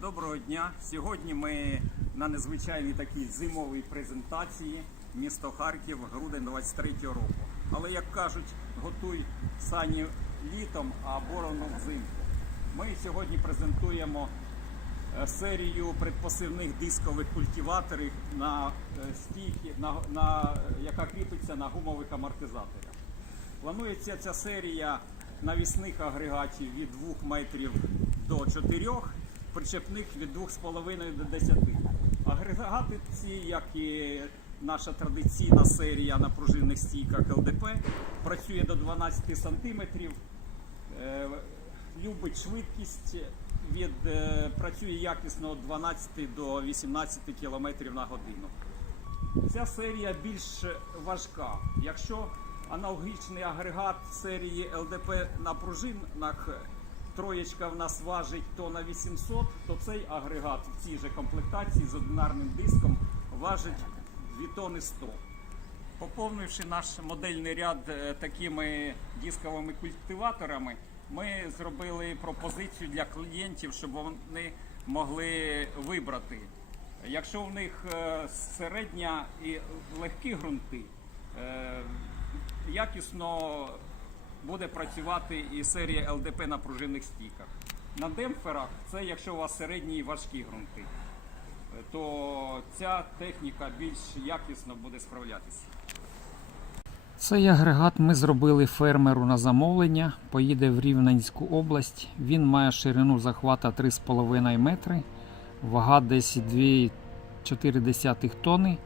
Доброго дня. Сьогодні ми на незвичайній такій зимовій презентації місто Харків, грудень 23 року. Але як кажуть, готуй сані літом, а борону взимку. Ми сьогодні презентуємо е, серію предпосивних дискових культиваторів на е, стійки, на, на, яка кріпиться на гумових амортизаторах. Планується ця серія навісних агрегатів від 2 метрів до 4, причепних від 2,5 до 10. Агрегати ці, як і наша традиційна серія на пружинних стійках ЛДП, працює до 12 см, е, любить швидкість, від, е, працює якісно від 12 до 18 км на годину. Ця серія більш важка. Якщо аналогічний агрегат серії ЛДП на пружинах троєчка в нас важить тонна 800, то цей агрегат в цій же комплектації з одинарним диском важить 2 тонни 100. Поповнивши наш модельний ряд е, такими дисковими культиваторами, ми зробили пропозицію для клієнтів, щоб вони могли вибрати. Якщо в них е, середня і легкі ґрунти, е, якісно буде працювати і серія ЛДП на пружинних стійках. На демпферах це якщо у вас середні і важкі ґрунти, то ця техніка більш якісно буде справлятися. Цей агрегат ми зробили фермеру на замовлення. Поїде в Рівненську область. Він має ширину захвата 3,5 метри, вага десь 2,4 тонни.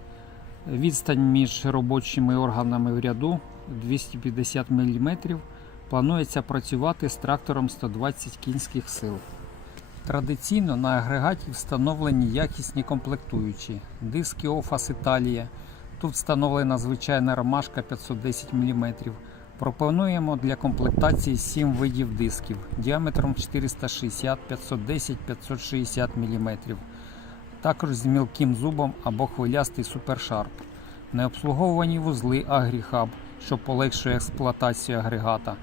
Відстань між робочими органами в ряду 250 мм. Планується працювати з трактором 120 кінських сил. Традиційно на агрегаті встановлені якісні комплектуючі, диски Офас Італія. Тут встановлена звичайна ромашка 510 мм. Пропонуємо для комплектації 7 видів дисків діаметром 460, 510, 560 мм. Також з мілким зубом або хвилястий супершарп. Необслуговувані вузли Агріхаб, що полегшує експлуатацію агрегата.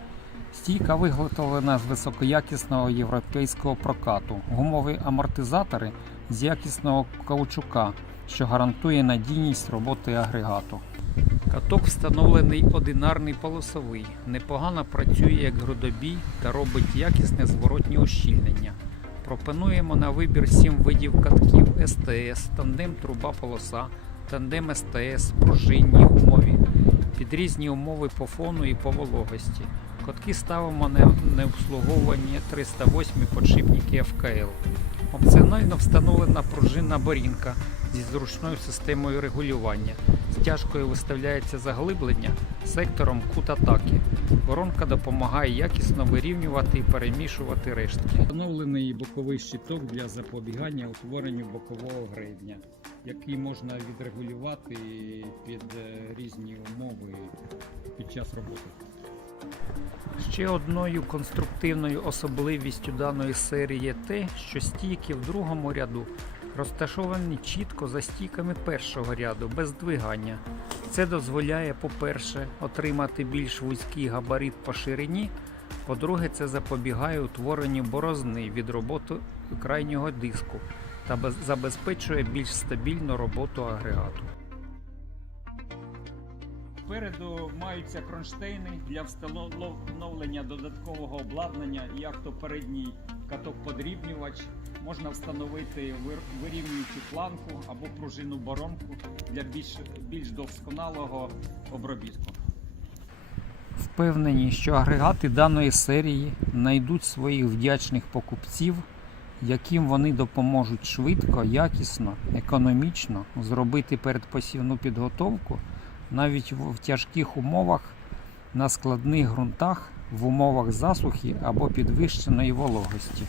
Стійка виготовлена з високоякісного європейського прокату. Гумові амортизатори з якісного каучука, що гарантує надійність роботи агрегату. Каток встановлений одинарний полосовий, непогано працює як грудобій та робить якісне зворотнє ущільнення. Пропонуємо на вибір 7 видів катків СТС, тандем труба полоса, тандем СТС, пружинні, гумові, під різні умови по фону і по вологості. Котки ставимо на необслуговані 308 подшипники ФКЛ. Опціонально встановлена пружинна борінка зі зручною системою регулювання. Стяжкою виставляється заглиблення сектором кут атаки. Воронка допомагає якісно вирівнювати і перемішувати рештки. Встановлений боковий щиток для запобігання утворенню бокового гребня, який можна відрегулювати під е, різні умови під час роботи. Ще одною конструктивною особливістю даної серії є те, що стійки в другому ряду розташовані чітко за стійками першого ряду без двигання. Це дозволяє, по-перше, отримати більш вузький габарит по ширині. По-друге, це запобігає утворенню борозни від роботи крайнього диску та забезпечує більш стабільну роботу агрегату. Спереду маються кронштейни для встановлення додаткового обладнання, як то передній каток-подрібнювач. Можна встановити вирівнюючу планку або пружину боронку для більш, більш досконалого обробітку. Впевнені, що агрегати даної серії знайдуть своїх вдячних покупців, яким вони допоможуть швидко, якісно, економічно зробити передпосівну підготовку навіть в тяжких умовах на складних ґрунтах, в умовах засухи або підвищеної вологості.